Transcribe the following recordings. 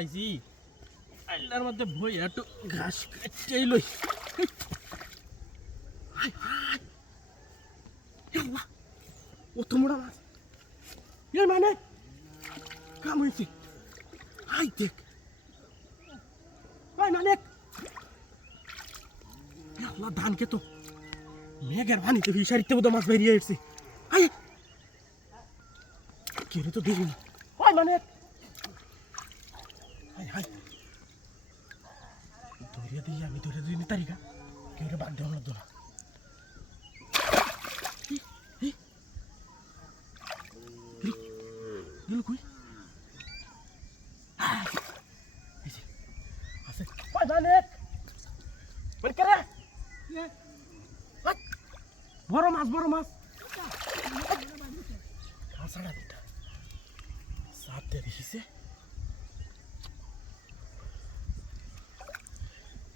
আইছি আইলার মধ্যে বই একটু ঘাস কাটতেই লই। হাই হাই আল্লাহ, অত মোড়া মাছ এর মানে কাম হয়েছে। হাই দেখ ভাই মানে আল্লাহ ধানকে তো মেঘের পানিতে ফিসারিতে বোধ মাছ বেরিয়ে এসছে। হাই কেড়ে তো দেখিনি ভাই মানে হাই হাই ধরিয়ে দিই আমি, ধরে দিই তারিখা কেউ বাদ দেওয়া লাগতো না। কই আছে বড় মাছ বড় মাছ কাঁচাড়া দুটা সাপ দিয়ে দেখিছে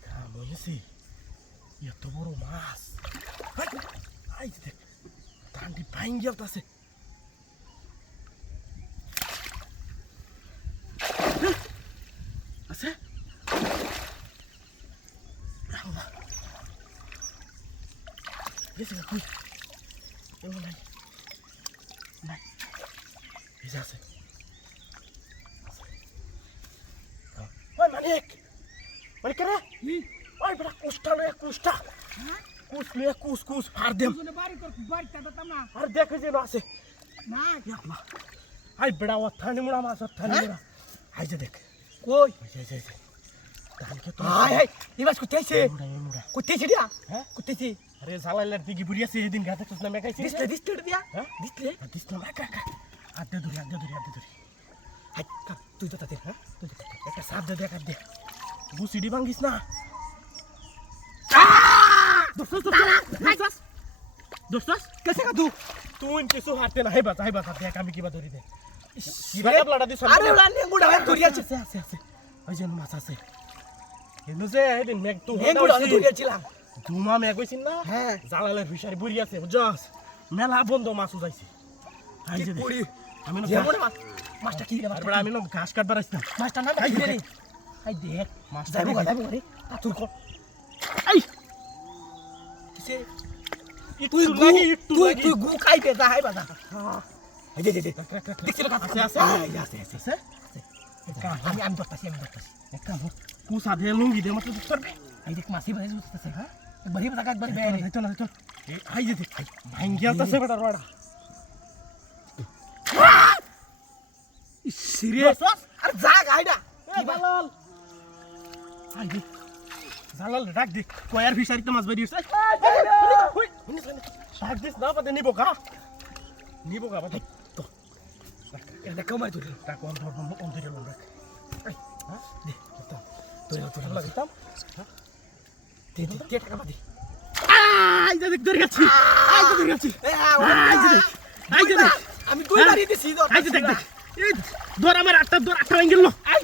কাম হয়েছে। এত বড় মাছ আই দেখ ধানটি ভাঙ গেলতাছে। আছে গেছে কই ও নাই নাই এই আছে ওই মালিক মালিক রে ওই বড় কুষ্টা লয়ে কুষ্টা কুস লয়ে কুস কুস আর দেম বাড়ি তাতাম না আর দেখে যে আছে না ইয়াল্লাহ আই বড় ওথানি মুড়া মাছ ওথানি মুড়া আই যে দেখ কই এই যে ধানকে তো হাই হাই ইবাস কুতেছে মুড়া কুতেছে দিয়া হ্যাঁ কুতেছে আরে জালাইলার দিকে বুড়ি আছে এদিন গাতে তুই না মেকাইছিস দিছলে দিছলে দিয়া হ্যাঁ দিছলে দিস না কাকা আদে ধরি হাই কার তুই তো তাতে হ্যাঁ তুই তো তাতে একটা সাপ দে দেখা দে বুসিডি ভাঙ্গিস না দোস্তাস কেসে কা তু তুই কিছু হাতে না হেবা দেখ আমি কিবা ধরি দে কিবা কাপলাটা দিছ আরে ওলা নেঙ্গুড়া ধরি আছে আছে ওই যে মাছ আছে এনো যে এদিন মেঘ তো নেঙ্গুড়া ধরি আছিলাম ধুমা মেঘ হইছিস না হ্যাঁ জালালের ফিশারি বুড়ি আছে বুঝছস মেলা বন্ধ মাছ উঠাইছি আই যে বুড়ি আমি না যেমন মাছটা কি রে আর বড় আমি না ঘাস কাটবার আসতাম মাছটা না আই রে আই দেখ মাছ যাইবো রে তুই কর আই কিসে তুই লাগি তুই গু খাইতে যা হাই বাজা এই যে দেখছিস কাছে আছে আছে আমি ধরতাছি এক কাম কুসা দে লুঙ্গি দে মত করবে এই দেখ মাছি বাজে বুঝতেছে হ্যাঁ একবারই বাজা একবারই বেরে চল আই যে দেখ ভাঙ্গিয়ালতাছে বড় বড় সিরিয়াস আর যা গাইডা জালাল আই দে জালাল ডাক দে কয়ার ফিশারিতে মাছ বেরিয়েছে ডাক দিস না পাতে নিবো কা বাদে তো এটা কমাই তুই ডাক অন ধরে লম রাখ এই হ্যাঁ দে তো তুই লাগাইতাম দে টাকা বাদি আই যে দেখ ধরে গেছি আই যে দেখ আমি কই বাড়ি দিছি আই যে দেখ এই ধর আমার আটটা ভাঙ গেল আই